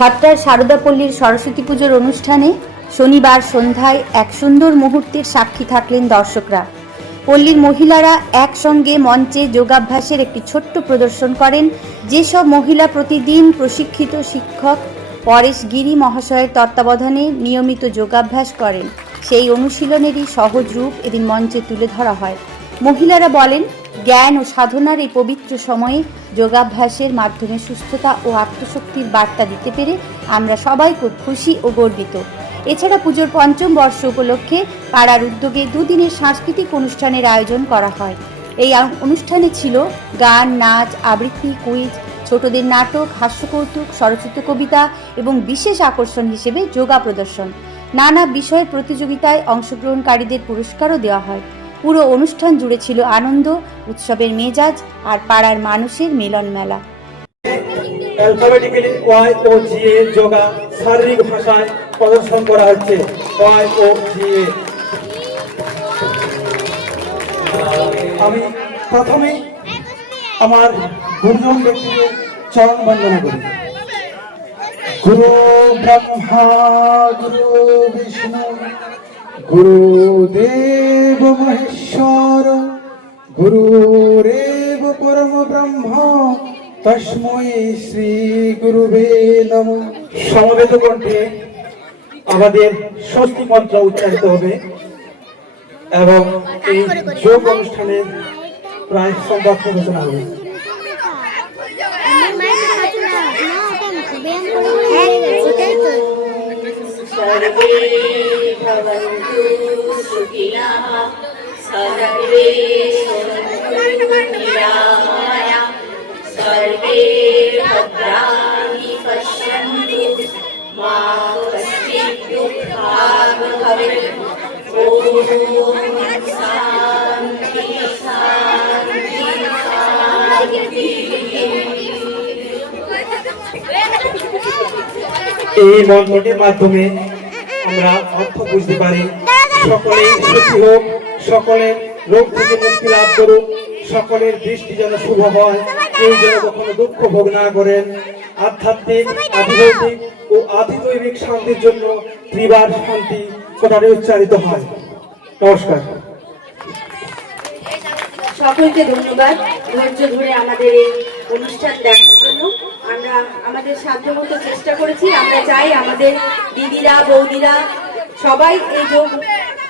খাট্টার সারদাপল্লীর সরস্বতী পুজোর অনুষ্ঠানে শনিবার সন্ধ্যায় এক সুন্দর মুহূর্তের সাক্ষী থাকলেন দর্শকরা। পল্লীর মহিলারা একসঙ্গে মঞ্চে যোগাভ্যাসের একটি ছোট্ট প্রদর্শন করেন। যেসব মহিলা প্রতিদিন প্রশিক্ষিত শিক্ষক পরেশ গিরি মহাশয়ের তত্ত্বাবধানে নিয়মিত যোগাভ্যাস করেন, সেই অনুশীলনেরই সহজ রূপ এদিন মঞ্চে তুলে ধরা হয়। মহিলারা বলেন, জ্ঞান ও সাধনার এই পবিত্র সময়ে যোগাভ্যাসের মাধ্যমে সুস্থতা ও আত্মশক্তির বার্তা দিতে পেরে আমরা সবাই খুব খুশি ও গর্বিত। এছাড়া পুজোর পঞ্চম বর্ষ উপলক্ষে পাড়ার উদ্যোগে দুদিনের সাংস্কৃতিক অনুষ্ঠানের আয়োজন করা হয়। এই অনুষ্ঠানে ছিল গান, নাচ, আবৃত্তি, কুইজ, ছোটদের নাটক, হাস্যকৌতুক, স্বরচিত কবিতা এবং বিশেষ আকর্ষণ হিসেবে যোগা প্রদর্শন। নানা বিষয়ের প্রতিযোগিতায় অংশগ্রহণকারীদের পুরস্কারও দেওয়া হয়। পুরো অনুষ্ঠান জুড়ে ছিল আনন্দ, উৎসবের মেজাজ আর পাড়ার মানুষের মিলন মেলা। অ্যালফাবেটিক্যালি ওয়াই ও জি এ যোগা শারীরিক ভাষায় প্রদর্শন করা হচ্ছে। ওয়াই ও জি এ। আমি প্রথমেই আমার গুরুজন ব্যক্তিকে চরণ বন্দনা করি। গুরু ব্রহ্মা গুরু বিষ্ণু গুরুদেব মহেশ্বর গুরুরেব পরম ব্রহ্ম তস্मै শ্রী গুরুবে নমঃ। সমবেত কণ্ঠে আমাদের স্বস্তি মন্ত্র উচ্চারিত হবে এবং এই যোগ অনুষ্ঠানের প্রায় সম্পর্ক ঘোষণা হবে। सर्वे भवन्तु सुखिनः सर्वे सन्तु निरामया सर्वे भद्राणि पश्यन्तु मा कश्चित् दुःखात् भवेत्। ॐ शान्ति शान्ति शान्ति। এই মন্ত্রটির মাধ্যমে আমরা অর্থ বুঝতে পারি। সকলে সুখী হোক, সকলের রোগ থেকে মুক্তি লাভ করুক, সকলের দৃষ্টি যেন শুভ হয়, কেউ যেন কখনো দুঃখ ভোগ না করেন। আধ্যাত্মিক, আধিভৌতিক ও আধিদৈবিক শান্তির জন্য ত্রিবার শান্তি কথাটি উচ্চারিত হয়। নমস্কার। সকলকে ধন্যবাদ ধৈর্য ধরে আমাদের এই অনুষ্ঠান দেখার জন্য। আমরা আমাদের সাধ্যমতো চেষ্টা করেছি। আমরা চাই আমাদের দিদিরা, বৌদিরা সবাই এই যোগ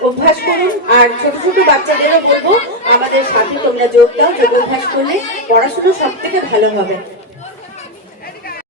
অভ্যাস করুন। আর ছোট ছোট বাচ্চাদেরও বলবো, আমাদের সাথে তোমরা যোগ দাও। যোগ অভ্যাস করলে পড়াশোনা সব থেকে ভালো হবে।